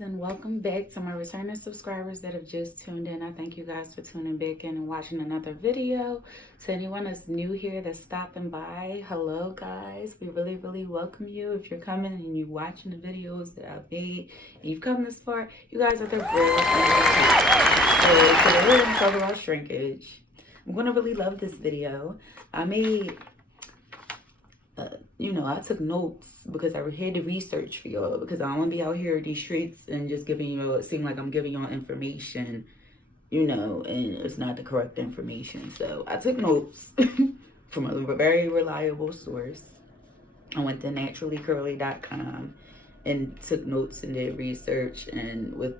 and welcome back to my returning subscribers that have just tuned in. I thank you guys for tuning back in and watching another video. To anyone that's new here that's stopping by, hello guys. We really welcome you. If you're coming and you're watching the videos that I've made and you've come this far, you guys are the real. So today we're going to talk about shrinkage. I'm going to really love this video. I made I took notes because I had to research for y'all, because I don't want to be out here in these streets and just giving you, it seems like I'm giving y'all information, and it's not the correct information. So I took notes from a very reliable source. I went to naturallycurly.com and took notes and did research, and with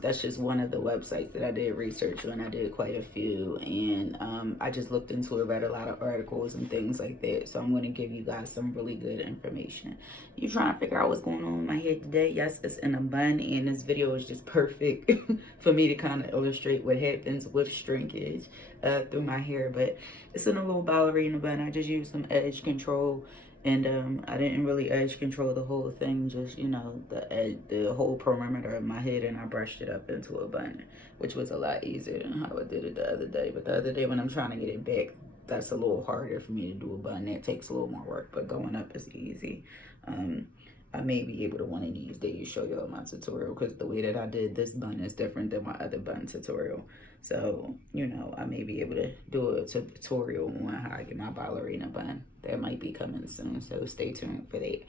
that's just one of the websites that I did research on. I did quite a few, and I just looked into it, read a lot of articles and things like that. So I'm going to give you guys some really good information. You trying to figure out what's going on in my head today? Yes, it's in a bun, and this video is just perfect for me to kind of illustrate what happens with shrinkage through my hair. But it's in a little ballerina bun. I just used some edge control. And I didn't really edge control the whole thing, just, the whole perimeter of my head, and I brushed it up into a bun, which was a lot easier than how I did it the other day. But the other day when I'm trying to get it back, that's a little harder for me to do a bun. That takes a little more work, but going up is easy. I may be able to one of these days show y'all my tutorial, because the way that I did this bun is different than my other bun tutorial. So, I may be able to do a tutorial on how I get my ballerina bun. That might be coming soon, so stay tuned for that.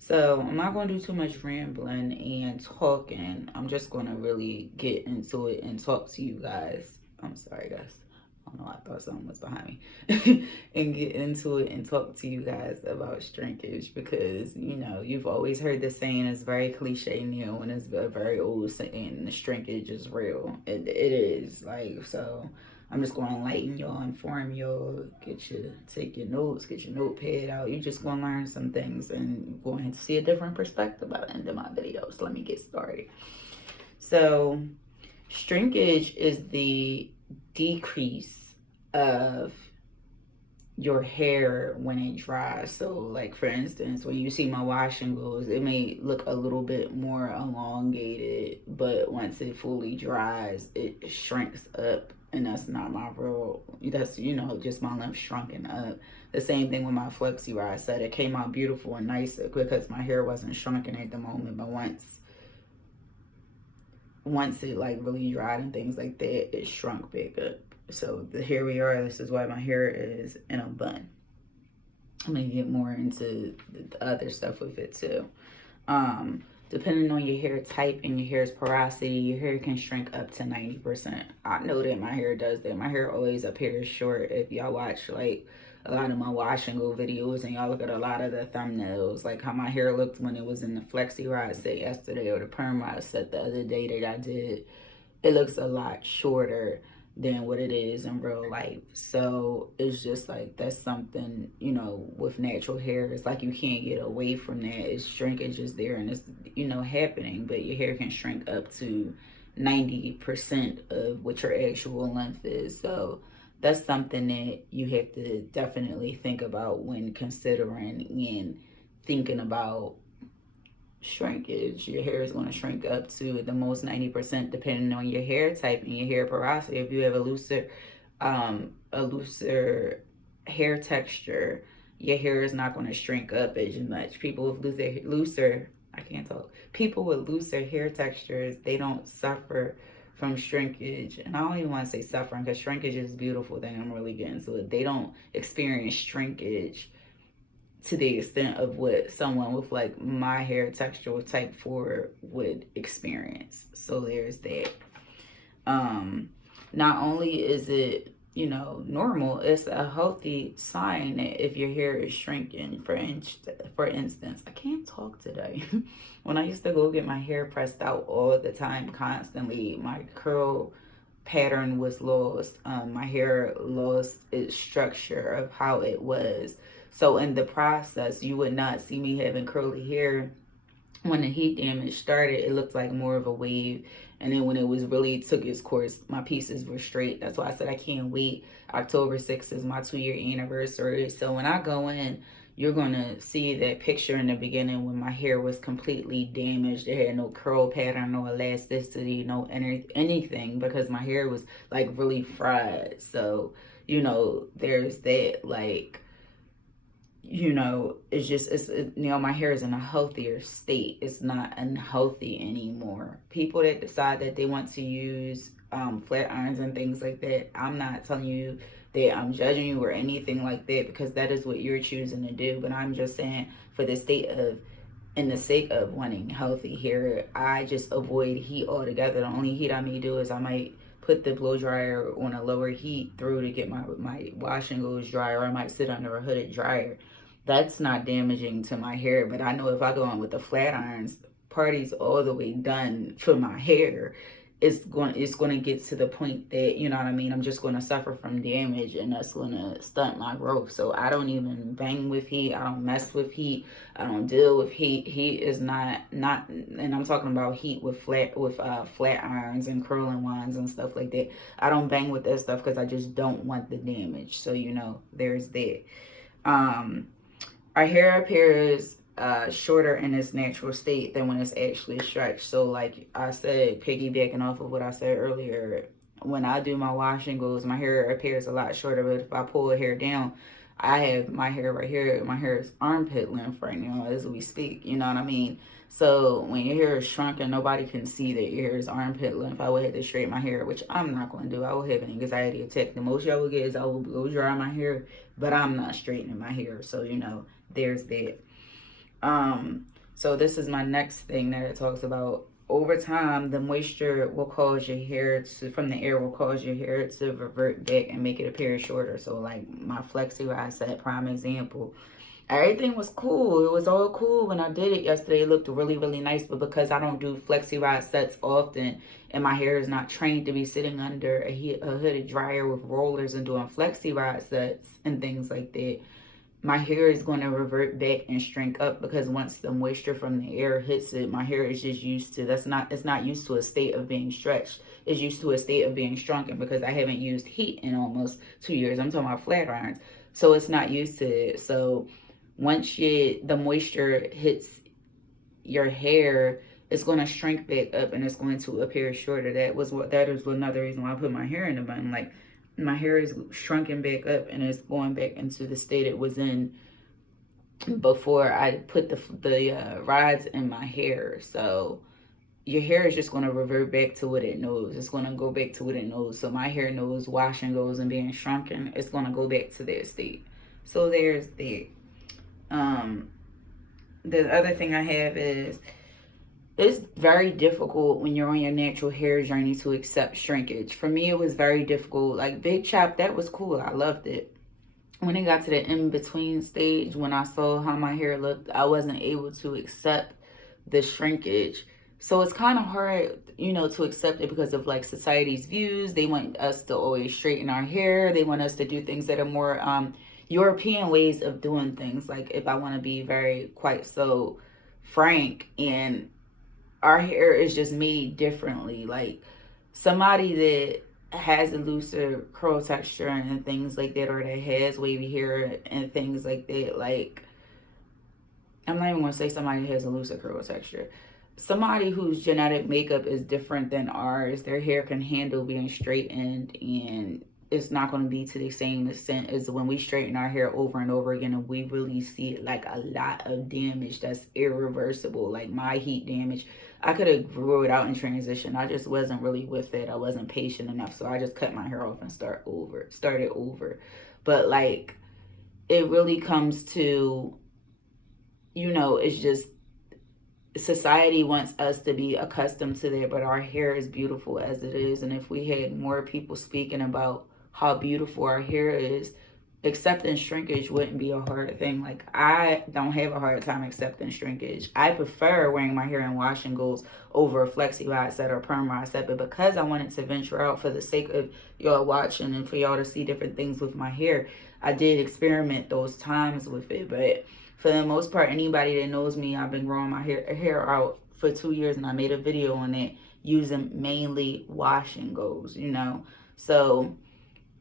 So, I'm not going to do too much rambling and talking. I'm just going to really get into it and talk to you guys. I'm sorry, guys. I don't know, I thought something was behind me. And get into it and talk to you guys about shrinkage, because you've always heard this saying. It's very cliche now, and it's a very old saying. The shrinkage is real. It is, so I'm just going to enlighten y'all, inform y'all, take your notes, get your notepad out. You're just going to learn some things and going to see a different perspective by the end of my video. So let me get started. So shrinkage is the decrease of your hair when it dries. So like, for instance, when you see my wash and goes, it may look a little bit more elongated, but once it fully dries, it shrinks up, and that's not my real, that's just my length shrunken up. The same thing with my flexi rod set. It came out beautiful and nice because my hair wasn't shrunken at the moment, but once it like really dried and things like that, it shrunk back up. So here we are. This is why my hair is in a bun. I'm gonna get more into the other stuff with it too. Depending on your hair type and your hair's porosity, your hair can shrink up to 90%. I know that my hair does that. My hair always appears short. If y'all watch like a lot of my wash and go videos and y'all look at a lot of the thumbnails, like how my hair looked when it was in the flexi rod set yesterday, or the perm rod set the other day that I did, it looks a lot shorter than what it is in real life. So it's just like, that's something, with natural hair, it's like you can't get away from that. It's shrinkage is there, and it's happening, but your hair can shrink up to 90% of what your actual length is. So that's something that you have to definitely think about when considering and thinking about shrinkage. Your hair is going to shrink up to the most 90%, depending on your hair type and your hair porosity. If you have a looser hair texture, your hair is not going to shrink up as much. People with people with looser hair textures, they don't suffer from shrinkage. And I don't even want to say suffering, because shrinkage is a beautiful thing. I'm really getting to it. They don't experience shrinkage to the extent of what someone with like my hair texture with type 4 would experience. So there's that. Not only is it normal, it's a healthy sign that if your hair is shrinking. For instance, I can't talk today. When I used to go get my hair pressed out all the time, constantly, my curl pattern was lost. My hair lost its structure of how it was. So in the process, you would not see me having curly hair. When the heat damage started, it looked like more of a wave. And then when it was really took its course, my pieces were straight. That's why I said I can't wait. October 6th is my 2-year anniversary. So when I go in, you're going to see that picture in the beginning when my hair was completely damaged. It had no curl pattern, no elasticity, no anything, because my hair was like really fried. So, you know, there's that. Like, you know, my hair is in a healthier state. It's not unhealthy anymore. People that decide that they want to use flat irons and things like that, I'm not telling you that I'm judging you or anything like that, because that is what you're choosing to do. But I'm just saying, for the sake of wanting healthy hair, I just avoid heat altogether. The only heat I may do is I might put the blow dryer on a lower heat through to get my wash and goes dry, or I might sit under a hooded dryer. That's not damaging to my hair. But I know if I go on with the flat irons, party's all the way done for my hair. It's going to get to the point that, you know what I mean, I'm just going to suffer from damage, and that's going to stunt my growth. So I don't even bang with heat. I don't mess with heat. I don't deal with heat. Heat is not, and I'm talking about heat with flat irons and curling wands and stuff like that. I don't bang with that stuff because I just don't want the damage. So, you know, there's that. Our hair appears shorter in its natural state than when it's actually stretched. So like I said, piggybacking off of what I said earlier, when I do my wash and goes, my hair appears a lot shorter. But if I pull the hair down, I have my hair right here. My hair is armpit length right now as we speak. You know what I mean? So when your hair is shrunken, nobody can see that your hair is armpit length. I would have to straighten my hair, which I'm not going to do. I will have an anxiety attack. The most I will get is I will blow dry my hair, but I'm not straightening my hair. So, you know, there's that. So this is my next thing that it talks about. Over time, the moisture will cause your hair from the air will cause your hair to revert back and make it appear shorter. So like my flexi rod set, prime example. Everything was cool. It was all cool when I did it yesterday. It looked really, really nice. But because I don't do flexi rod sets often, and my hair is not trained to be sitting under a hooded dryer with rollers and doing flexi rod sets and things like that, my hair is going to revert back and shrink up, because once the moisture from the air hits it, my hair is just used to, it's not used to a state of being stretched. It's used to a state of being shrunken, because I haven't used heat in almost 2 years. I'm talking about flat irons. So it's not used to it. So once the moisture hits your hair, it's going to shrink back up and it's going to appear shorter. That is another reason why I put my hair in the bun. Like, my hair is shrunken back up and it's going back into the state it was in before I put the rods in my hair. So your hair is just going to revert back to what it knows. It's going to go back to what it knows. So my hair knows wash and goes and being shrunken. It's going to go back to that state. So there's that. The other thing I have is, it's very difficult when you're on your natural hair journey to accept shrinkage. For me, it was very difficult. Like Big Chop, that was cool. I loved it. When it got to the in-between stage, when I saw how my hair looked, I wasn't able to accept the shrinkage. So it's kind of hard, you know, to accept it because of like society's views. They want us to always straighten our hair. They want us to do things that are more European ways of doing things. Like, if I want to be quite so frank, and our hair is just made differently. Like, somebody that has a looser curl texture and things like that, or that has wavy hair and things like that, like, I'm not even going to say somebody that has a looser curl texture. Somebody whose genetic makeup is different than ours, their hair can handle being straightened, and it's not going to be to the same extent as when we straighten our hair over and over again, and we really see like a lot of damage that's irreversible. Like my heat damage, I could have grew it out in transition. I just wasn't really with it. I wasn't patient enough, so I just cut my hair off and started over. But like, it really comes to, you know, it's just society wants us to be accustomed to that, but our hair is beautiful as it is. And if we had more people speaking about how beautiful our hair is, accepting shrinkage wouldn't be a hard thing. Like, I don't have a hard time accepting shrinkage. I prefer wearing my hair in wash and goes over a flexi rod set or perm rod set, but because I wanted to venture out for the sake of y'all watching and for y'all to see different things with my hair, I did experiment those times with it. But for the most part, anybody that knows me, I've been growing my hair out for 2 years, and I made a video on it using mainly wash and goes, you know. So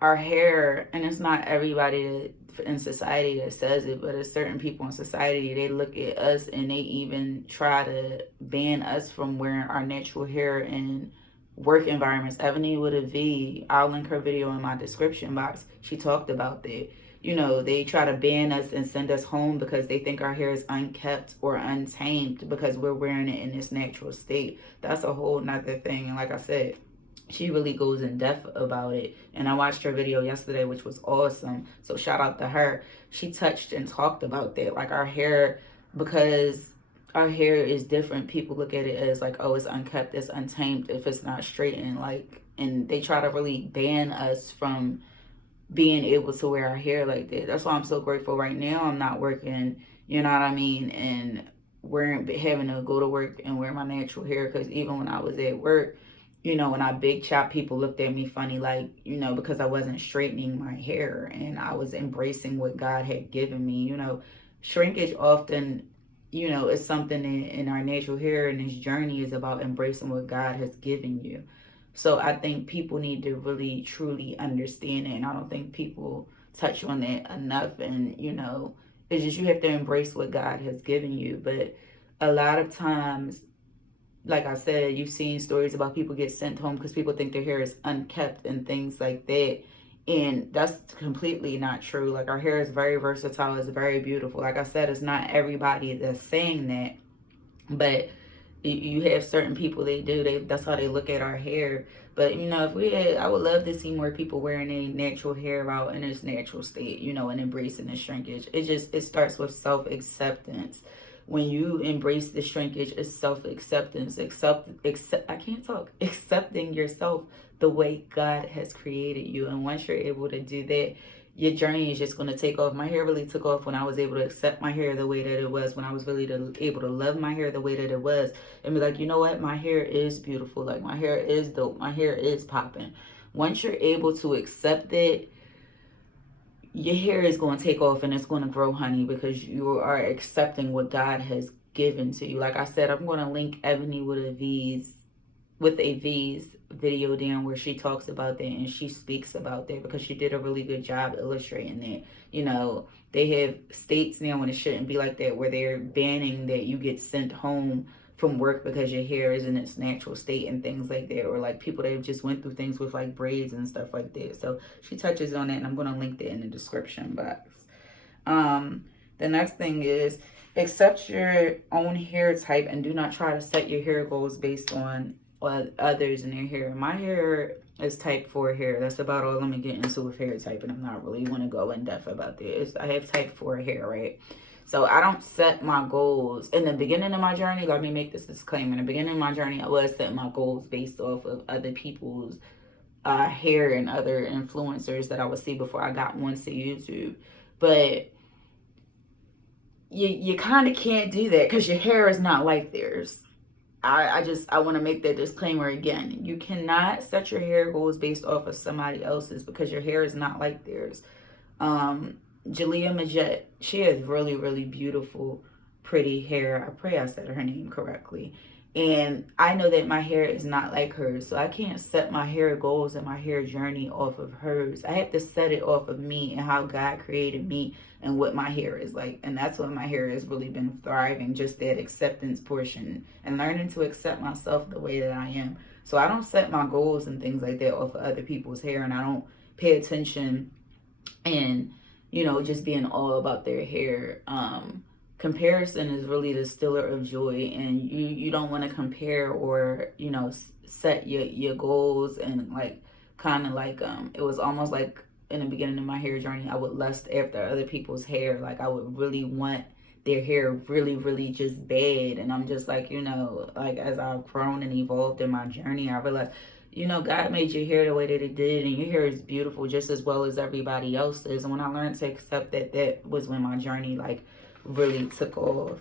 our hair, and it's not everybody in society that says it, but it's certain people in society, they look at us and they even try to ban us from wearing our natural hair in work environments. EvaniWithAV, I'll link her video in my description box. She talked about that. You know, they try to ban us and send us home because they think our hair is unkept or untamed because we're wearing it in its natural state. That's a whole nother thing. And like I said, she really goes in depth about it. And I watched her video yesterday, which was awesome. So shout out to her. She touched and talked about that. Like our hair, because our hair is different, people look at it as like, oh, it's unkept, it's untamed if it's not straightened. Like, and they try to really ban us from being able to wear our hair like that. That's why I'm so grateful right now I'm not working, you know what I mean, and having to go to work and wear my natural hair. Because even when I was at work, you know, when I big chop, people looked at me funny, like, you know, because I wasn't straightening my hair and I was embracing what God had given me. You know, shrinkage often, you know, is something in our natural hair, and this journey is about embracing what God has given you. So I think people need to really, truly understand it. And I don't think people touch on that enough. And, you know, it's just you have to embrace what God has given you. But a lot of times, like I said, you've seen stories about people get sent home because people think their hair is unkept and things like that. And that's completely not true. Like, our hair is very versatile. It's very beautiful. Like I said, it's not everybody that's saying that. But you have certain people, that's how they look at our hair. But, you know, I would love to see more people wearing a natural hair out in its natural state, you know, and embracing the shrinkage. It starts with self-acceptance. When you embrace the shrinkage, it's self-acceptance. Accepting yourself the way God has created you. And once you're able to do that, your journey is just going to take off. My hair really took off when I was able to accept my hair the way that it was, when I was really able to love my hair the way that it was, and be like, you know what, my hair is beautiful. Like, my hair is dope. My hair is popping. Once you're able to accept it, your hair is going to take off and it's going to grow, honey, because you are accepting what God has given to you. Like I said, I'm going to link EvaniWithAV's video down where she talks about that and she speaks about that, because she did a really good job illustrating that. You know, they have states now, when it shouldn't be like that, where they're banning that you get sent home from work because your hair is in its natural state and things like that, or like people that have just went through things with like braids and stuff like that. So she touches on that, and I'm going to link that in the description box. The next thing is, accept your own hair type and do not try to set your hair goals based on others and their hair. My hair is type 4 hair. That's about all I'm gonna get into with hair type, and I'm not really want to go in depth about this. I have type 4 hair, right? So I don't set my goals. In the beginning of my journey, let me make this disclaimer. In the beginning of my journey, I was setting my goals based off of other people's hair and other influencers that I would see before I got onto YouTube. But you kind of can't do that because your hair is not like theirs. I want to make that disclaimer again. You cannot set your hair goals based off of somebody else's, because your hair is not like theirs. Jalea Majette, she has really, really beautiful, pretty hair. I pray I said her name correctly. And I know that my hair is not like hers, so I can't set my hair goals and my hair journey off of hers. I have to set it off of me and how God created me and what my hair is like. And that's what my hair has really been thriving, just that acceptance portion and learning to accept myself the way that I am. So I don't set my goals and things like that off of other people's hair, and I don't pay attention and, you know, just being all about their hair. Comparison is really the stiller of joy, and you don't want to compare or, you know, set your goals. And like, kind of like, it was almost like in the beginning of my hair journey, I would lust after other people's hair. Like, I would really want their hair really, really just bad. And I'm just like, you know, like, as I've grown and evolved in my journey, I realized, you know, God made your hair the way that it did, and your hair is beautiful just as well as everybody else's. And when I learned to accept that, that was when my journey like really took off.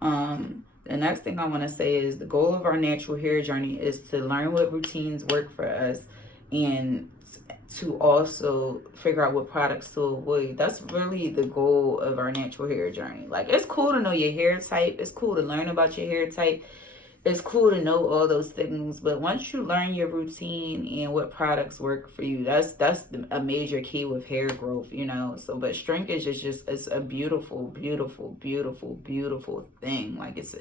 The next thing I want to say is, the goal of our natural hair journey is to learn what routines work for us, and to also figure out what products to avoid. That's really the goal of our natural hair journey. Like, it's cool to know your hair type. It's cool to learn about your hair type. it's cool to know all those things, but once you learn your routine and what products work for you, that's a major key with hair growth, you know. So but shrinkage is just, it's a beautiful, beautiful, beautiful, beautiful thing. Like it's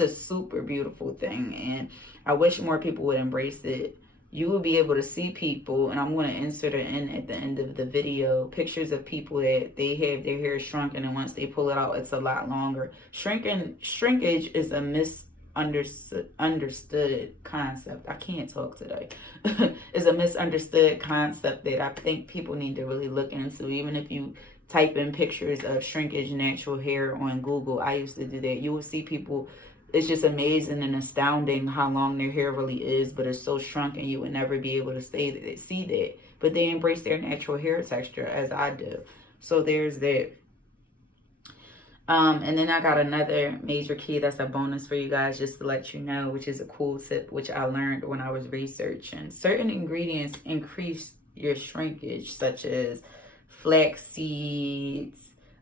a super beautiful thing, and I wish more people would embrace it. You will be able to see people, and I'm going to insert it in at the end of the video, pictures of people that they have their hair shrunken, and once they pull it out, it's a lot longer. Shrinkage is a misunderstood concept. I can't talk today. It's a misunderstood concept that I think people need to really look into. Even if you type in pictures of shrinkage natural hair on Google, I used to do that, you will see people, it's just amazing and astounding how long their hair really is, but it's so shrunken you would never be able to see that. But they embrace their natural hair texture, as I do. So there's that. And then I got another major key that's a bonus for you guys, just to let you know, which is a cool tip, which I learned when I was researching. Certain ingredients increase your shrinkage, such as flax seeds,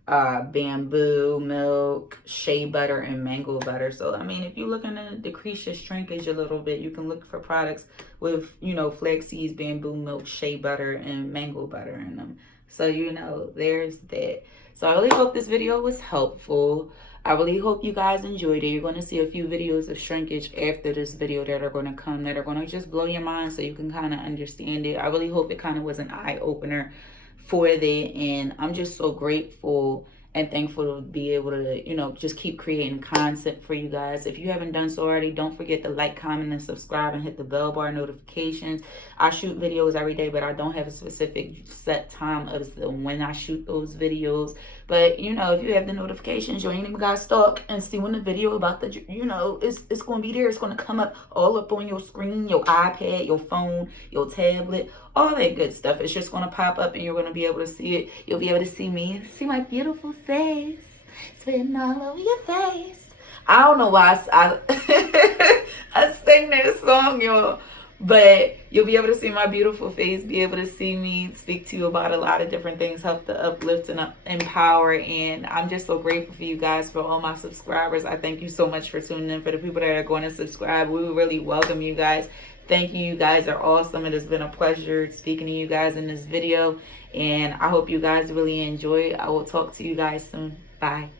bamboo, milk, shea butter, and mango butter. So, I mean, if you're looking to decrease your shrinkage a little bit, you can look for products with, you know, flax seeds, bamboo, milk, shea butter, and mango butter in them. So, you know, there's that. So I really hope this video was helpful. I really hope you guys enjoyed it. You're going to see a few videos of shrinkage after this video that are going to come, that are going to just blow your mind so you can kind of understand it. I really hope it kind of was an eye-opener for that, and I'm just so grateful and thankful to be able to, you know, just keep creating content for you guys. If you haven't done so already, don't forget to like, comment, and subscribe, and hit the bell bar notifications. I shoot videos every day, but I don't have a specific set time of when I shoot those videos. But, you know, if you have the notifications, you ain't even got to stalk and see when the video about the, you know, it's going to be there. It's going to come up all up on your screen, your iPad, your phone, your tablet, all that good stuff. It's just going to pop up and you're going to be able to see it. You'll be able to see me, see my beautiful face. It's written all over your face. I don't know why I sing that song, y'all. But you'll be able to see my beautiful face, be able to see me, speak to you about a lot of different things, help to uplift and empower. And I'm just so grateful for you guys, for all my subscribers. I thank you so much for tuning in. For the people that are going to subscribe, we really welcome you guys. Thank you. You guys are awesome. It has been a pleasure speaking to you guys in this video. And I hope you guys really enjoy. I will talk to you guys soon. Bye.